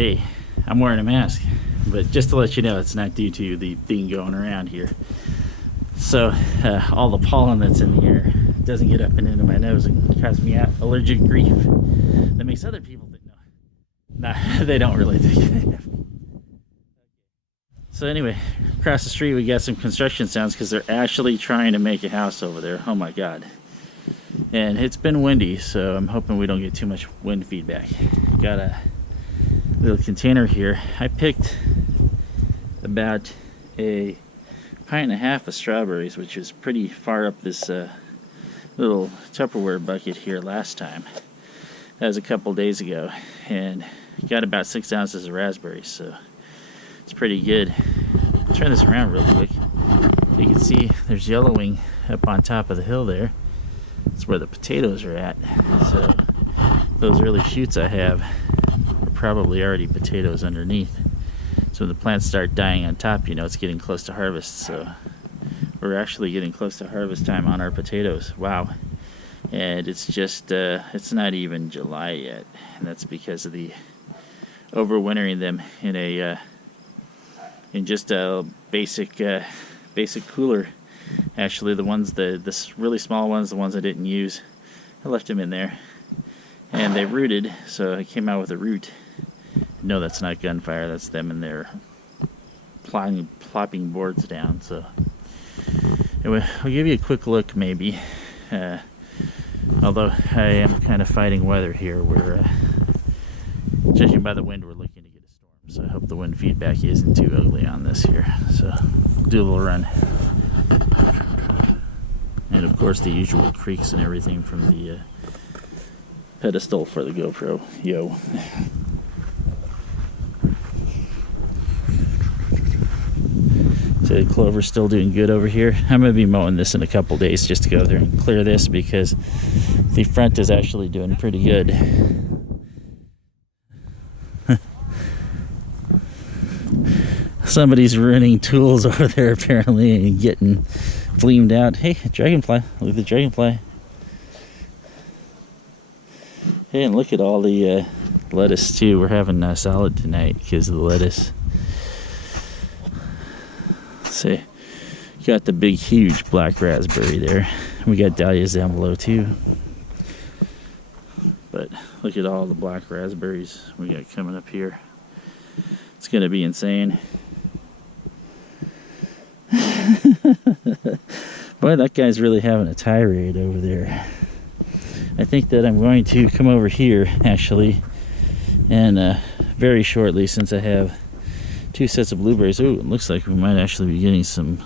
Hey, I'm wearing a mask, but just to let you know, it's not due to the thing going around here. So all the pollen that's in the air doesn't get up and into my nose and cause me allergic grief. That makes other people think no. Nah, they don't really think that. So anyway, across the street we got some construction sounds because they're actually trying to make a house over there. Oh my god. And it's been windy, so I'm hoping we don't get too much wind feedback. Got a little container here. I picked about a pint and a half of strawberries, which is pretty far up this little Tupperware bucket here last time. That was a couple days ago, and got about 6 ounces of raspberries, so it's pretty good. I'll turn this around real quick. You can see there's yellowing up on top of the hill there. That's where the potatoes are at. So those early shoots I have are probably already potatoes underneath. So when the plants start dying on top, you know it's getting close to harvest. So we're actually getting close to harvest time on our potatoes. Wow. And it's just it's not even July yet, and that's because of the overwintering them in a in just a basic cooler. Actually, the ones the really small ones, the ones I didn't use, I left them in there, and they rooted. So I came out with a root. No, that's not gunfire. That's them in there plopping boards down. So anyway, I'll give you a quick look, maybe. Although I am kind of fighting weather here. We're judging by the wind, we're looking to get a storm. So I hope the wind feedback isn't too ugly on this here. So do a little run. And of course the usual creaks and everything from the pedestal for the GoPro. Yo. So the clover's still doing good over here. I'm going to be mowing this in a couple days just to go there and clear this, because the front is actually doing pretty good. Somebody's running tools over there apparently and getting gleamed out. Hey, dragonfly. Look at the dragonfly. Hey, and look at all the lettuce too. We're having a salad tonight because of the lettuce. See, got the big huge black raspberry there. We got dahlias down below too. But look at all the black raspberries we got coming up here. It's gonna be insane. Boy, that guy's really having a tirade over there. I think that I'm going to come over here actually, and very shortly, since I have 2 sets of blueberries. Ooh, it looks like we might actually be getting some.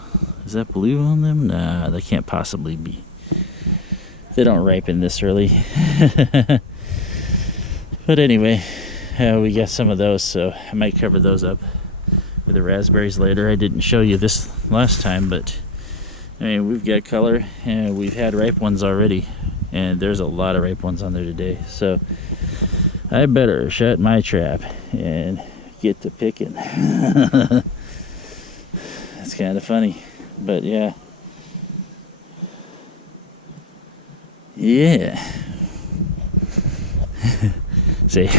Is that blue on them? Nah, that can't possibly be. They don't ripen this early. But anyway, we got some of those, so I might cover those up with the raspberries later. I didn't show you this last time, but I mean, we've got color and we've had ripe ones already, and there's a lot of ripe ones on there today. So I better shut my trap and get to picking. It's kind of funny, but yeah. See,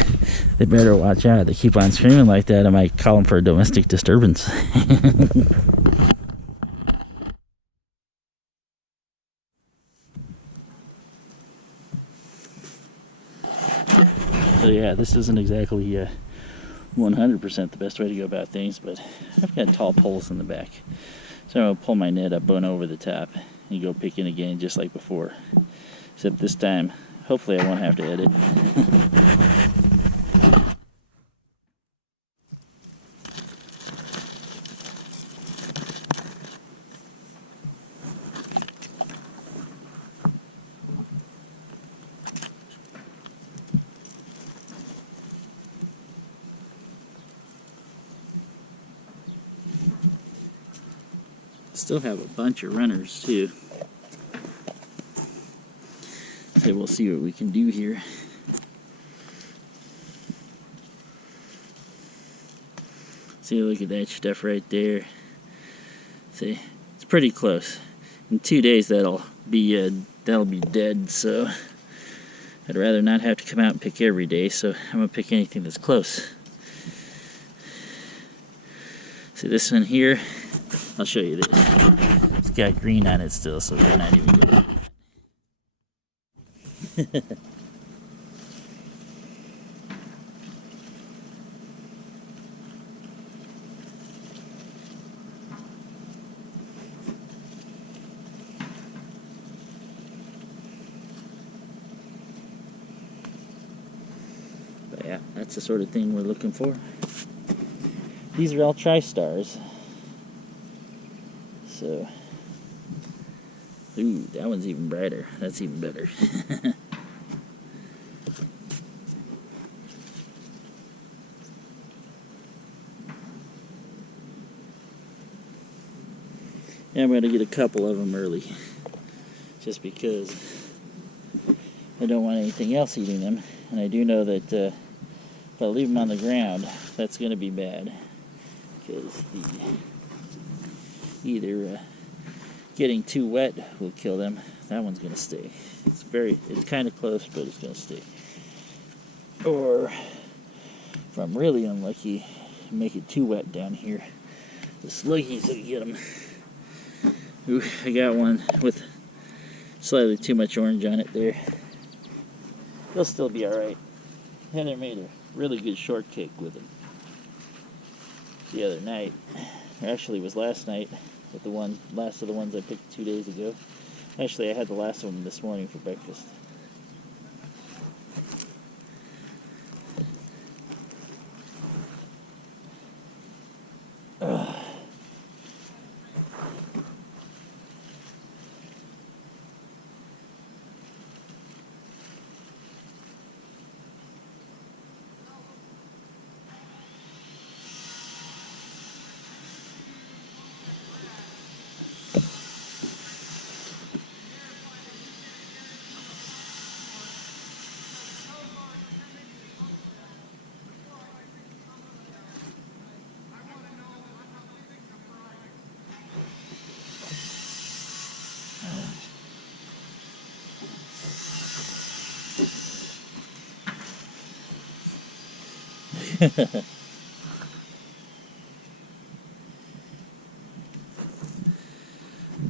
they better watch out. They keep on screaming like that, I might call them for a domestic disturbance. So yeah, this isn't exactly 100% the best way to go about things, but I've got tall poles in the back. So I'll pull my net up and over the top and go picking again just like before. Except this time, hopefully I won't have to edit. Still have a bunch of runners too. So we'll see what we can do here. See, look at that stuff right there. See, it's pretty close. In 2 days that'll be dead, so I'd rather not have to come out and pick every day, so I'm gonna pick anything that's close. See this one here? I'll show you this. It's got green on it still, so we're not even good. But yeah, that's the sort of thing we're looking for. These are all tri-stars. So, ooh, that one's even brighter. That's even better. Yeah, I'm going to get a couple of them early. Just because I don't want anything else eating them. And I do know that if I leave them on the ground, that's going to be bad. Because either getting too wet will kill them. That one's going to stay. It's kind of close, but it's going to stay. Or if I'm really unlucky, make it too wet down here, the sluggies will get them. Ooh, I got one with slightly too much orange on it there. They'll still be alright. Heather made a really good shortcake with them the other night. Actually, it was last night with the last of the ones I picked 2 days ago. Actually, I had the last one this morning for breakfast.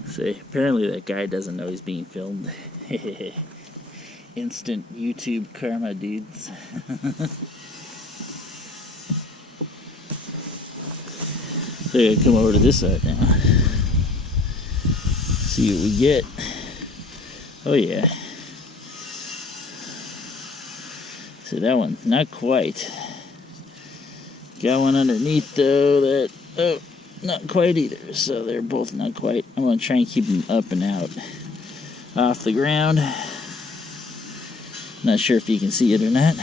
See, apparently that guy doesn't know he's being filmed. Instant YouTube karma, dudes. So I gotta come over to this side now. See what we get. Oh yeah. See that one, not quite. Got one underneath though that, oh, not quite either. So they're both not quite. I'm going to try and keep them up and out off the ground. Not sure if you can see it or not.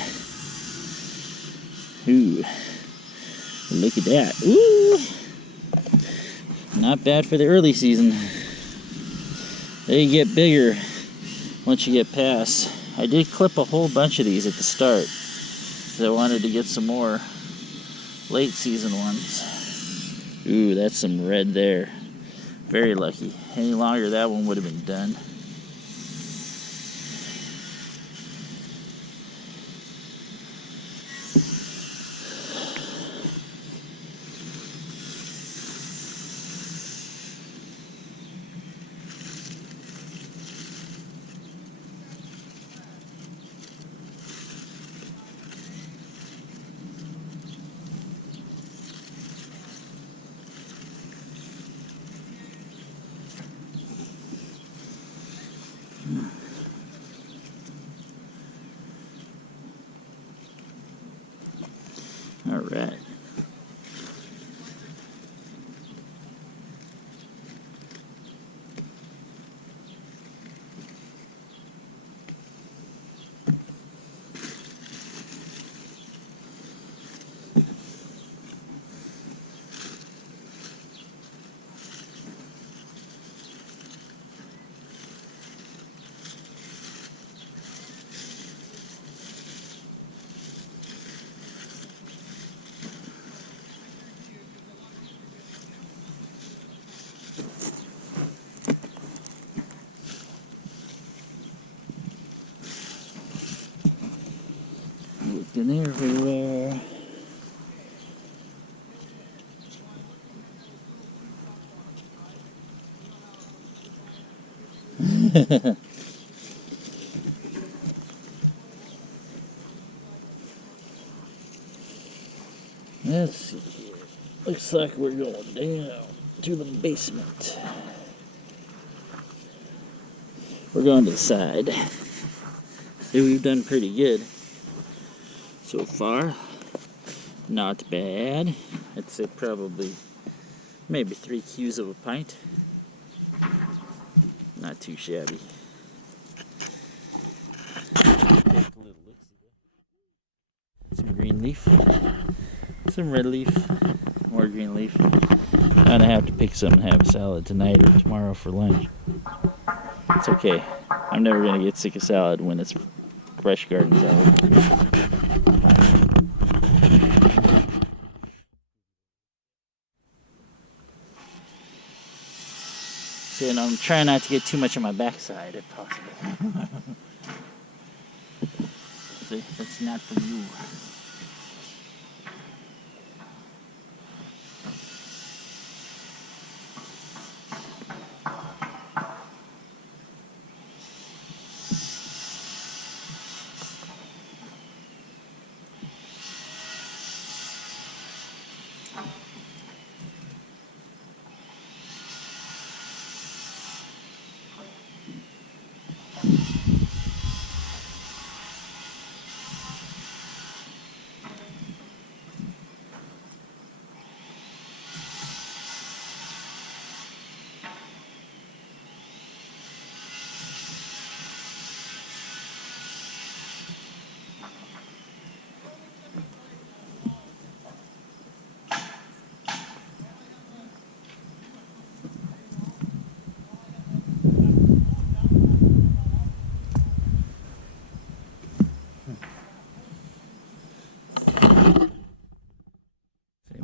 Ooh, look at that. Ooh, not bad for the early season. They get bigger once you get past. I did clip a whole bunch of these at the start because I wanted to get some more late season ones. Ooh, that's some red there. Very lucky. Any longer, that one would have been done. All right. Looking everywhere. Let's see here. Looks like we're going down to the basement. We're going to the side. See, we've done pretty good so far. Not bad. I'd say probably maybe 3 cues of a pint. Not too shabby. Some green leaf, some red leaf, more green leaf. I'm gonna have to pick some and have a salad tonight or tomorrow for lunch. It's okay. I'm never gonna get sick of salad when it's fresh garden salad. So, and I'm trying not to get too much on my backside if possible. See, that's not for you.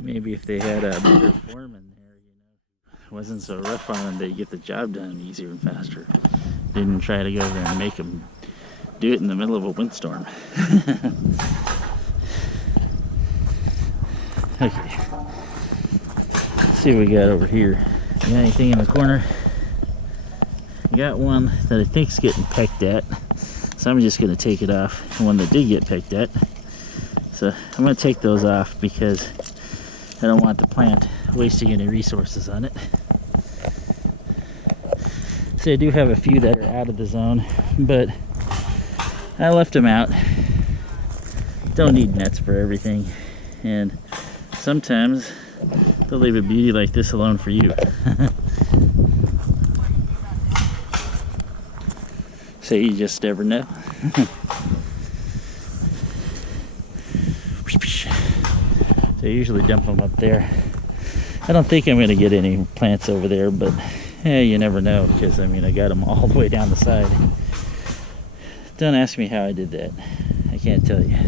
Maybe if they had a better foreman there, you know, it wasn't so rough on them, they'd get the job done easier and faster. Didn't try to go there and make them do it in the middle of a windstorm. Okay. Let's see what we got over here. Got anything in the corner? I got one that I think's getting pecked at, so I'm just gonna take it off. The one that did get pecked at. So I'm gonna take those off because I don't want the plant wasting any resources on it. So I do have a few that are out of the zone, but I left them out. Don't need nets for everything. And sometimes they'll leave a beauty like this alone for you. So you just never know. So I usually dump them up there. I don't think I'm going to get any plants over there, but hey, you never know, because I mean I got them all the way down the side. Don't ask me how I did that. I can't tell you.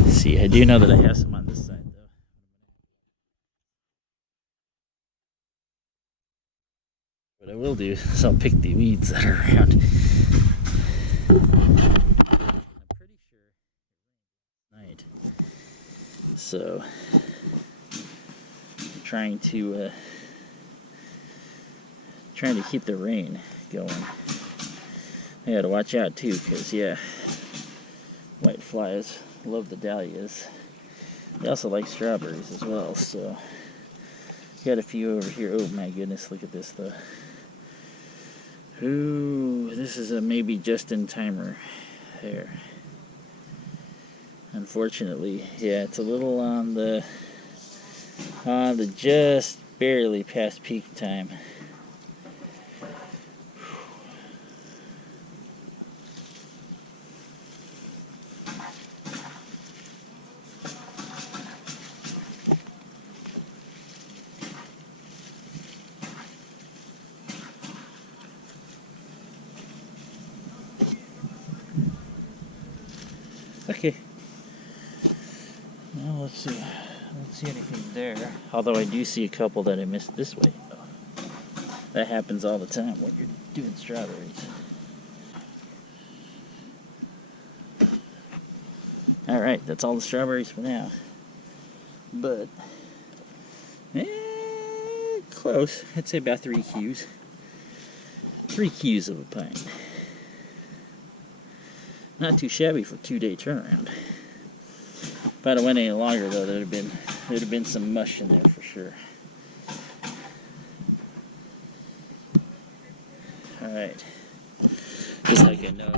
Let's see, I do know that I have some on this side though. What I will do is I'll pick the weeds that are around. So, I'm trying to keep the rain going. I gotta watch out too, because yeah, white flies love the dahlias. They also like strawberries as well. So, got a few over here. Oh my goodness, look at this though. Ooh, this is a maybe just in timer there. Unfortunately, yeah, it's a little on the just barely past peak time. Okay. Well, let's see. I don't see anything there. Although I do see a couple that I missed this way. That happens all the time when you're doing strawberries. Alright, that's all the strawberries for now. But, close. I'd say about 3 Qs. 3 Qs of a pint. Not too shabby for a 2-day turnaround. If I'd have went any longer though, there'd have been some mush in there for sure. Alright. Just like I know,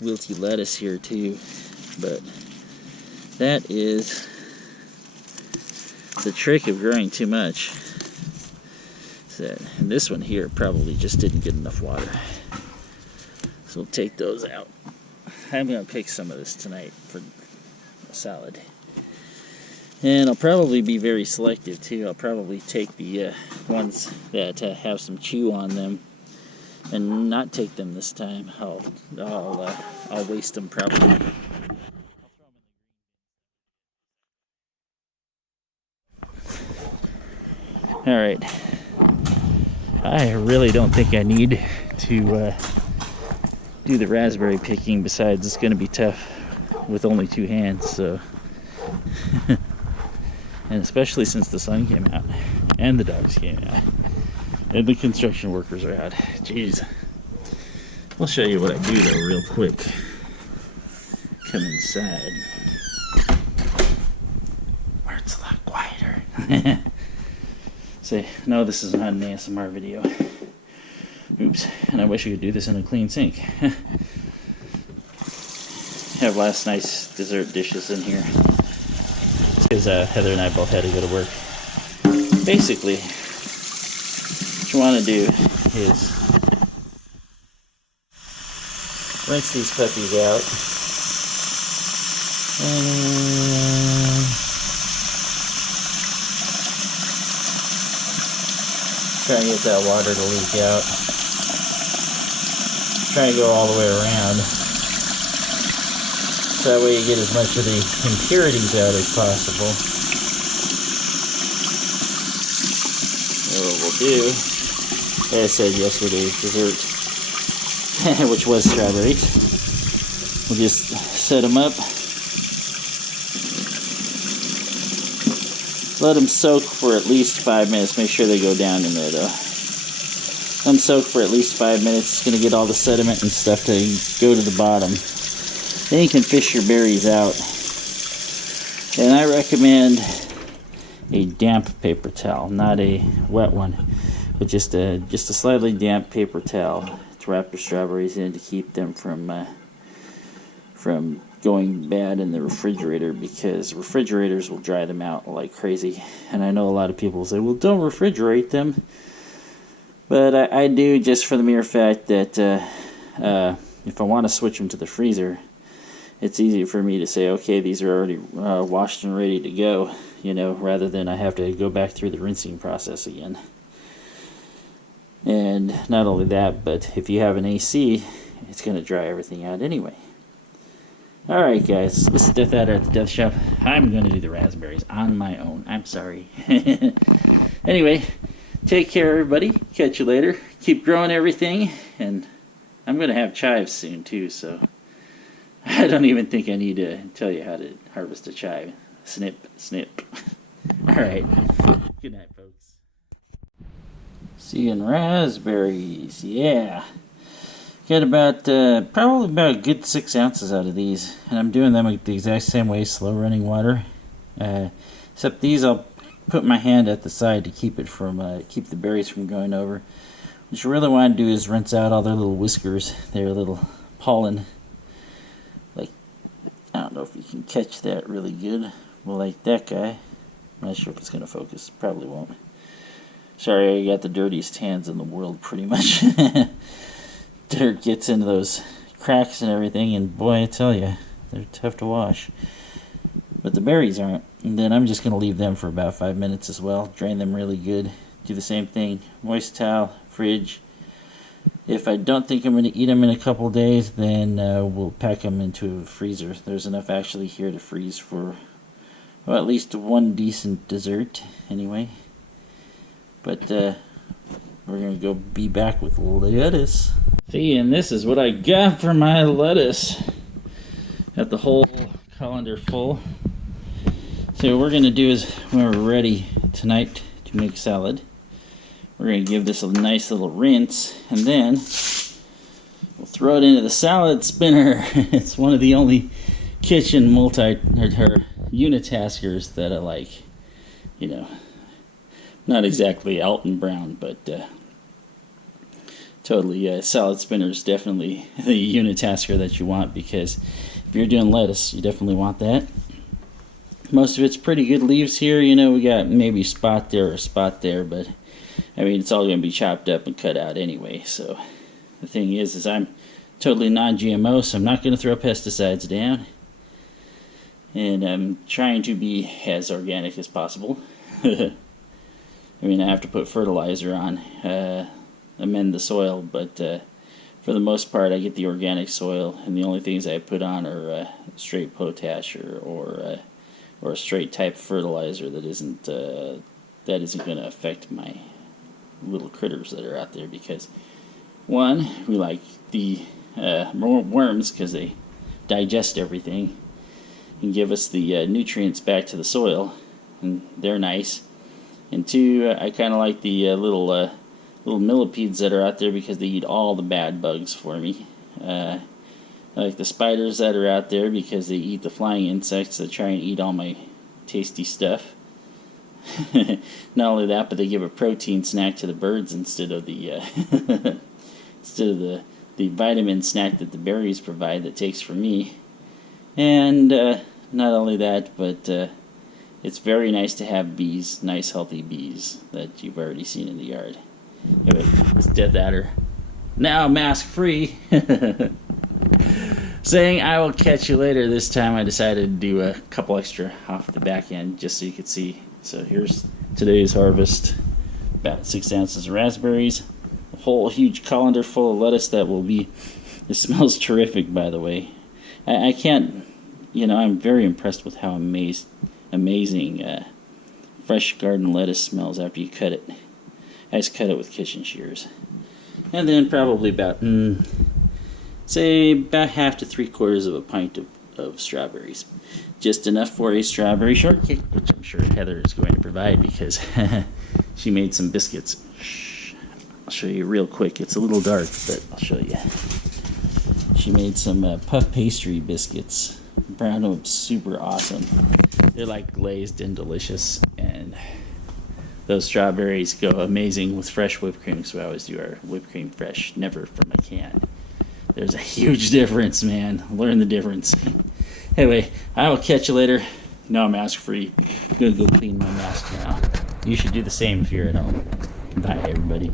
wilty lettuce here too, but that is the trick of growing too much. And this one here probably just didn't get enough water. So we'll take those out. I'm going to pick some of this tonight for a salad. And I'll probably be very selective too. I'll probably take the ones that have some chew on them and not take them this time. I'll waste them probably. Alright. I really don't think I need to do the raspberry picking. Besides, it's going to be tough with only 2 hands, so and especially since the sun came out and the dogs came out and the construction workers are out. Jeez. I'll show you what I do though real quick. Come inside where it's a lot quieter. Say, no, this is not an ASMR video. Oops, and I wish I could do this in a clean sink. Have last night's dessert dishes in here. Because Heather and I both had to go to work. Basically, what you want to do is rinse these puppies out. And try and get that water to leak out. Try and go all the way around. So that way you get as much of the impurities out as possible. And what we'll do, as I said yesterday, dessert, which was strawberries. We'll just set them up. Let them soak for at least 5 minutes. Make sure they go down in there though. Let them soak for at least 5 minutes. It's going to get all the sediment and stuff to go to the bottom. Then you can fish your berries out. And I recommend a damp paper towel, not a wet one, but just a slightly damp paper towel to wrap your strawberries in to keep them from going bad in the refrigerator, because refrigerators will dry them out like crazy. And I know a lot of people say, well, don't refrigerate them. But I do, just for the mere fact that if I want to switch them to the freezer, it's easy for me to say, okay, these are already washed and ready to go, you know, rather than I have to go back through the rinsing process again. And not only that, but if you have an AC, it's going to dry everything out anyway. Alright guys, this is dethaddr at the Death Shop. I'm going to do the raspberries on my own. I'm sorry. Anyway, take care everybody. Catch you later. Keep growing everything. And I'm going to have chives soon too, so I don't even think I need to tell you how to harvest a chive. Snip, snip. Alright. Good night, folks. Seeing raspberries. Yeah. Get about, probably about a good 6 ounces out of these. And I'm doing them the exact same way, slow running water. Except these I'll put my hand at the side to keep it from, keep the berries from going over. What you really want to do is rinse out all their little whiskers, their little pollen. Like, I don't know if you can catch that really good. Well, like that guy. I'm not sure if it's going to focus. Probably won't. Sorry, I got the dirtiest hands in the world, pretty much. Dirt gets into those cracks and everything, and boy, I tell you, they're tough to wash. But the berries aren't. And then I'm just going to leave them for about 5 minutes as well. Drain them really good. Do the same thing. Moist towel, fridge. If I don't think I'm going to eat them in a couple days, then we'll pack them into a freezer. There's enough actually here to freeze for, well, at least one decent dessert anyway. But we're going to go be back with lettuce. See, and this is what I got for my lettuce. Got the whole colander full. So what we're going to do is, when we're ready tonight to make salad. We're going to give this a nice little rinse, and then we'll throw it into the salad spinner. It's one of the only kitchen unitaskers that I like. You know, not exactly Alton Brown, but totally salad spinner is definitely the unitasker that you want, because if you're doing lettuce, you definitely want that. Most of it's pretty good leaves here. You know, we got maybe a spot there or a spot there, but I mean, it's all going to be chopped up and cut out anyway. So the thing is I'm totally non-GMO, so I'm not going to throw pesticides down. And I'm trying to be as organic as possible. I mean, I have to put fertilizer on, amend the soil, but for the most part, I get the organic soil, and the only things I put on are straight potash or a straight type fertilizer that isn't going to affect my little critters that are out there, because one, we like the worms because they digest everything and give us the nutrients back to the soil, and they're nice. And two, I kind of like the little millipedes that are out there because they eat all the bad bugs for me. I like the spiders that are out there because they eat the flying insects that try and eat all my tasty stuff. Not only that, but they give a protein snack to the birds instead of the the vitamin snack that the berries provide that takes from me. And not only that, but it's very nice to have bees, nice healthy bees that you've already seen in the yard. Anyway, it's dethaddr, now mask free. Saying I will catch you later. This time I decided to do a couple extra off the back end just so you could see. So here's today's harvest. About 6 ounces of raspberries. A whole huge colander full of lettuce that will be... It smells terrific, by the way. I can't... You know, I'm very impressed with how amazing fresh garden lettuce smells after you cut it. I just cut it with kitchen shears. And then probably about... say about half to 3/4 of a pint of strawberries. Just enough for a strawberry shortcake, which I'm sure Heather is going to provide because she made some biscuits. Shh. I'll show you real quick. It's a little dark, but I'll show you. She made some puff pastry biscuits. Browned them up super awesome. They're like glazed and delicious, and those strawberries go amazing with fresh whipped cream, so I always do our whipped cream fresh, never from a can. There's a huge difference, man. Learn the difference. Anyway, I will catch you later. No, mask free. I'm gonna go clean my mask now. You should do the same if you're at home. Bye, everybody.